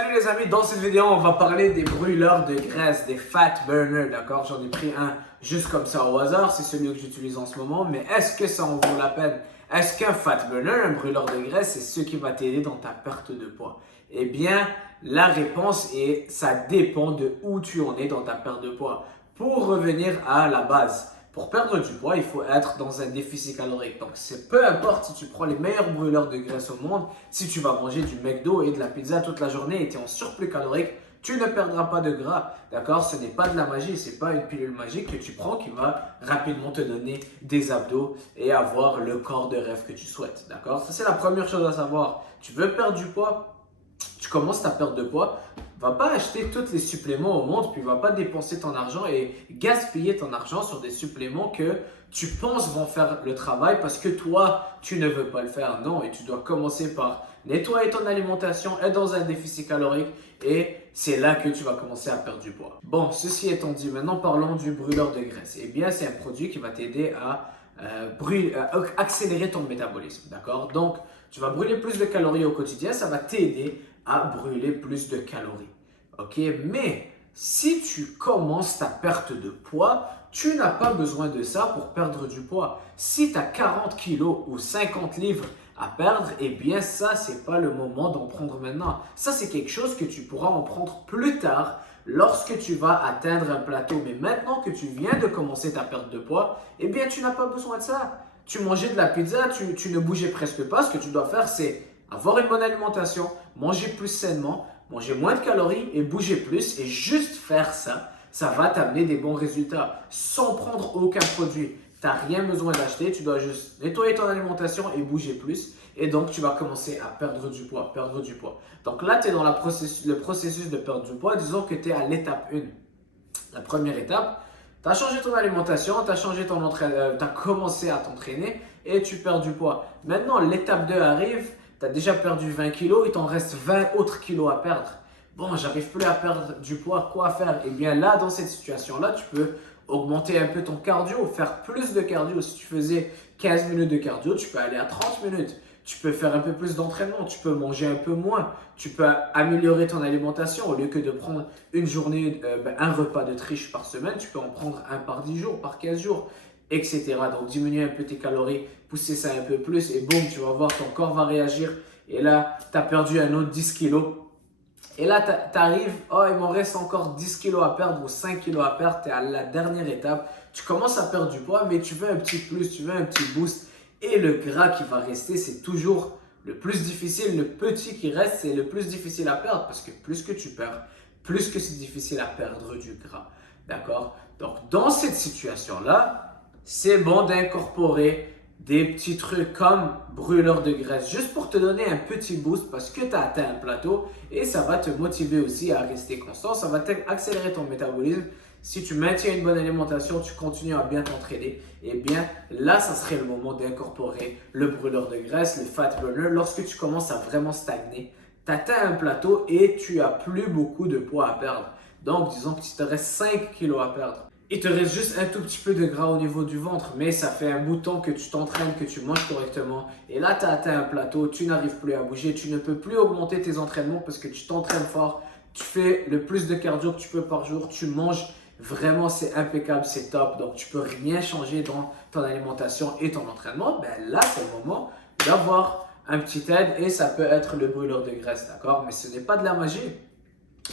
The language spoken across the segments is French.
Salut les amis, dans cette vidéo on va parler des brûleurs de graisse, des fat burners, d'accord? J'en ai pris un juste comme ça au hasard, c'est celui que j'utilise en ce moment, mais est-ce que ça en vaut la peine? Est-ce qu'un fat burner, un brûleur de graisse, c'est ce qui va t'aider dans ta perte de poids? Eh bien, la réponse est, ça dépend de où tu en es dans ta perte de poids. Pour revenir à la base, pour perdre du poids, il faut être dans un déficit calorique. Donc, c'est peu importe si tu prends les meilleurs brûleurs de graisse au monde, si tu vas manger du McDo et de la pizza toute la journée et tu es en surplus calorique, tu ne perdras pas de gras. D'accord? Ce n'est pas de la magie, ce n'est pas une pilule magique que tu prends qui va rapidement te donner des abdos et avoir le corps de rêve que tu souhaites. D'accord? Ça, c'est la première chose à savoir. Tu veux perdre du poids? Tu commences ta perte de poids, va pas acheter tous les suppléments au monde, puis va pas dépenser ton argent et gaspiller ton argent sur des suppléments que tu penses vont faire le travail parce que toi, tu ne veux pas le faire. Non, et tu dois commencer par nettoyer ton alimentation, être dans un déficit calorique et c'est là que tu vas commencer à perdre du poids. Bon, ceci étant dit, maintenant parlons du brûleur de graisse. Eh bien, c'est un produit qui va t'aider à accélérer ton métabolisme, d'accord? Donc, tu vas brûler plus de calories au quotidien, ça va t'aider à brûler plus de calories. Ok, mais si tu commences ta perte de poids, tu n'as pas besoin de ça pour perdre du poids. Si tu as 40 kilos ou 50 livres à perdre, eh bien ça, c'est pas le moment d'en prendre maintenant. Ça, c'est quelque chose que tu pourras en prendre plus tard lorsque tu vas atteindre un plateau. Mais maintenant que tu viens de commencer ta perte de poids, eh bien tu n'as pas besoin de ça. Tu mangeais de la pizza, tu ne bougeais presque pas. Ce que tu dois faire, c'est avoir une bonne alimentation, manger plus sainement, manger moins de calories et bouger plus. Et juste faire ça, ça va t'amener des bons résultats sans prendre aucun produit. Tu n'as rien besoin d'acheter, tu dois juste nettoyer ton alimentation et bouger plus. Et donc, tu vas commencer à perdre du poids, perdre du poids. Donc là, tu es dans le processus de perdre du poids. Disons que tu es à l'étape 1. La première étape, tu as changé ton alimentation, tu as commencé à t'entraîner et tu perds du poids. Maintenant, l'étape 2 arrive. Tu as déjà perdu 20 kilos, il t'en reste 20 autres kilos à perdre. Bon, j'arrive plus à perdre du poids, quoi faire? Eh bien là, dans cette situation-là, tu peux augmenter un peu ton cardio, faire plus de cardio. Si tu faisais 15 minutes de cardio, tu peux aller à 30 minutes. Tu peux faire un peu plus d'entraînement, tu peux manger un peu moins, tu peux améliorer ton alimentation. Au lieu que de prendre une journée, un repas de triche par semaine, tu peux en prendre un par 10 jours, par 15 jours, etc. Donc, diminuer un peu tes calories, pousser ça un peu plus et boum, tu vas voir, ton corps va réagir. Et là, tu as perdu un autre 10 kilos. Et là, tu arrives, oh, il m'en reste encore 10 kilos à perdre ou 5 kilos à perdre. Tu es à la dernière étape. Tu commences à perdre du poids, mais tu veux un petit plus, tu veux un petit boost. Et le gras qui va rester, c'est toujours le plus difficile. Le petit qui reste, c'est le plus difficile à perdre parce que plus que tu perds, plus que c'est difficile à perdre du gras. D'accord? Donc, dans cette situation-là, c'est bon d'incorporer des petits trucs comme brûleur de graisse juste pour te donner un petit boost parce que tu as atteint un plateau et ça va te motiver aussi à rester constant. Ça va accélérer ton métabolisme. Si tu maintiens une bonne alimentation, tu continues à bien t'entraîner, eh bien là, ça serait le moment d'incorporer le brûleur de graisse, le fat burner. Lorsque tu commences à vraiment stagner, tu atteins un plateau et tu as plus beaucoup de poids à perdre. Donc, disons que tu te reste 5 kilos à perdre. Il te reste juste un tout petit peu de gras au niveau du ventre, mais ça fait un bout de temps que tu t'entraînes, que tu manges correctement. Et là, tu as atteint un plateau, tu n'arrives plus à bouger, tu ne peux plus augmenter tes entraînements parce que tu t'entraînes fort, tu fais le plus de cardio que tu peux par jour, tu manges. Vraiment, c'est impeccable, c'est top. Donc, tu peux rien changer dans ton alimentation et ton entraînement. Ben là, c'est le moment d'avoir un petit aide et ça peut être le brûleur de graisse, d'accord? Mais ce n'est pas de la magie.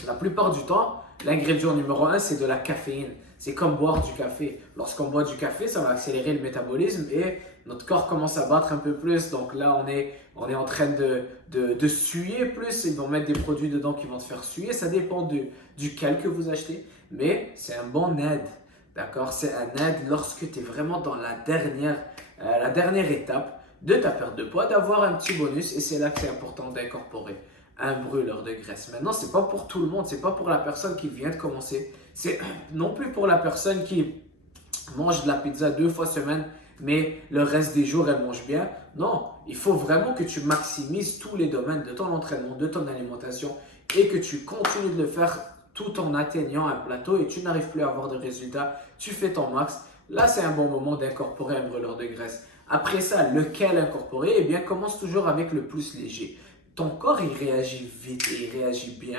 La plupart du temps, l'ingrédient numéro 1, c'est de la caféine. C'est comme boire du café. Lorsqu'on boit du café, ça va accélérer le métabolisme et notre corps commence à battre un peu plus. Donc là, on est en train de suer plus. Ils vont mettre des produits dedans qui vont te faire suer. Ça dépend duquel que vous achetez. Mais c'est un bon aide. D'accord? C'est un aide lorsque tu es vraiment dans la dernière étape de ta perte de poids, d'avoir un petit bonus. Et c'est là que c'est important d'incorporer un brûleur de graisse. Maintenant, ce n'est pas pour tout le monde, ce n'est pas pour la personne qui vient de commencer, c'est non plus pour la personne qui mange de la pizza 2 fois semaine, mais le reste des jours, elle mange bien. Non, il faut vraiment que tu maximises tous les domaines de ton entraînement, de ton alimentation et que tu continues de le faire tout en atteignant un plateau et tu n'arrives plus à avoir de résultats, tu fais ton max. Là, c'est un bon moment d'incorporer un brûleur de graisse. Après ça, lequel incorporer? Eh bien, commence toujours avec le plus léger. ton corps, il réagit vite et il réagit bien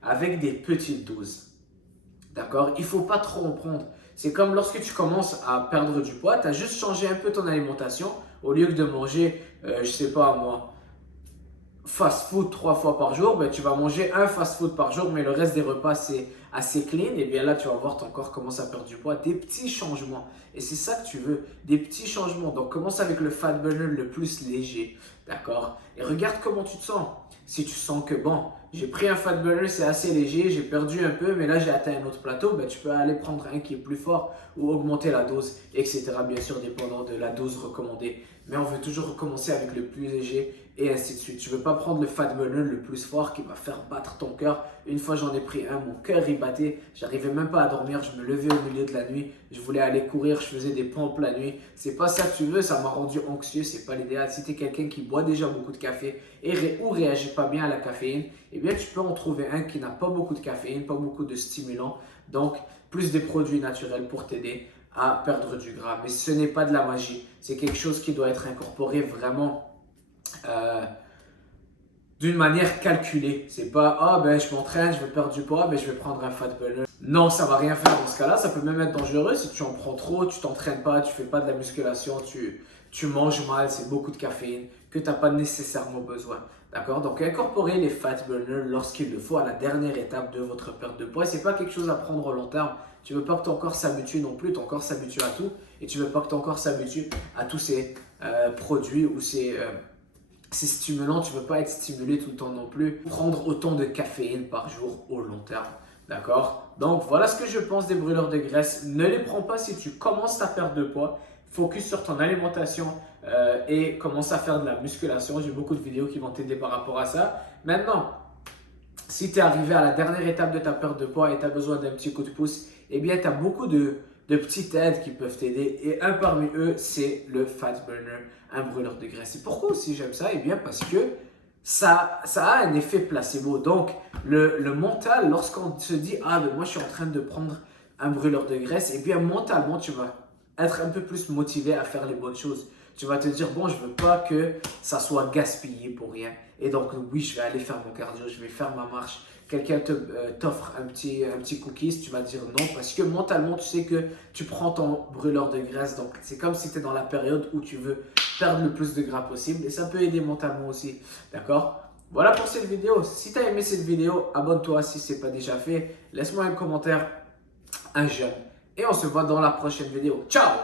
avec des petites doses. D'accord? Il ne faut pas trop en prendre. C'est comme lorsque tu commences à perdre du poids, tu as juste changé un peu ton alimentation. Au lieu de manger, je ne sais pas moi, fast-food 3 fois par jour, ben, tu vas manger un fast-food par jour, mais le reste des repas, c'est assez clean. Et bien là, tu vas voir ton corps commence à perdre du poids. Des petits changements. Et c'est ça que tu veux, des petits changements. Donc, commence avec le fat burner le plus léger. D'accord? Et regarde comment tu te sens. Si tu sens que, bon, j'ai pris un fat burner, c'est assez léger, j'ai perdu un peu, mais là, j'ai atteint un autre plateau, ben, tu peux aller prendre un qui est plus fort ou augmenter la dose, etc. Bien sûr, dépendant de la dose recommandée. Mais on veut toujours recommencer avec le plus léger et ainsi de suite. Tu ne veux pas prendre le fat burner le plus fort qui va faire battre ton cœur. Une fois j'en ai pris un, mon cœur y battait, j'arrivais même pas à dormir, je me levais au milieu de la nuit, je voulais aller courir, je faisais des pompes la nuit. C'est pas ça que tu veux, ça m'a rendu anxieux, c'est pas l'idéal. Si tu es quelqu'un qui boit déjà beaucoup de café ou réagit pas bien à la caféine, eh bien tu peux en trouver un qui n'a pas beaucoup de caféine, pas beaucoup de stimulants, donc plus des produits naturels pour t'aider à perdre du gras. Mais ce n'est pas de la magie, c'est quelque chose qui doit être incorporé vraiment d'une manière calculée. C'est pas, ah ben je m'entraîne, je veux perdre du poids, mais je vais prendre un fat burner. Non, ça va rien faire dans ce cas-là. Ça peut même être dangereux si tu en prends trop, tu t'entraînes pas, tu fais pas de la musculation, tu manges mal, c'est beaucoup de caféine que tu n'as pas nécessairement besoin. D'accord? Donc, incorporez les fat burners lorsqu'il le faut à la dernière étape de votre perte de poids. Ce n'est pas quelque chose à prendre au long terme. Tu ne veux pas que ton corps s'habitue non plus. Ton corps s'habitue à tout. Et tu ne veux pas que ton corps s'habitue à tous ces produits ou ces stimulants. Tu ne veux pas être stimulé tout le temps non plus. Prendre autant de caféine par jour au long terme. D'accord? Donc, voilà ce que je pense des brûleurs de graisse. Ne les prends pas si tu commences ta perte de poids. Focus sur ton alimentation et commence à faire de la musculation. J'ai beaucoup de vidéos qui vont t'aider par rapport à ça. Maintenant, si tu es arrivé à la dernière étape de ta perte de poids et tu as besoin d'un petit coup de pouce, eh bien, tu as beaucoup de petites aides qui peuvent t'aider. Et un parmi eux, c'est le Fat Burner, un brûleur de graisse. Et pourquoi aussi j'aime ça? Eh bien, parce que ça a un effet placebo. Donc, le mental, lorsqu'on se dit « Ah, mais moi, je suis en train de prendre un brûleur de graisse », eh bien, mentalement, tu vas être un peu plus motivé à faire les bonnes choses. Tu vas te dire, bon, je ne veux pas que ça soit gaspillé pour rien. Et donc, oui, je vais aller faire mon cardio, je vais faire ma marche. Quelqu'un t'offre un petit cookies, tu vas dire non parce que mentalement, tu sais que tu prends ton brûleur de graisse. Donc, c'est comme si tu es dans la période où tu veux perdre le plus de gras possible. Et ça peut aider mentalement aussi. D'accord? Voilà pour cette vidéo. Si tu as aimé cette vidéo, abonne-toi si ce n'est pas déjà fait. Laisse-moi un commentaire, un j'aime. Et on se voit dans la prochaine vidéo. Ciao!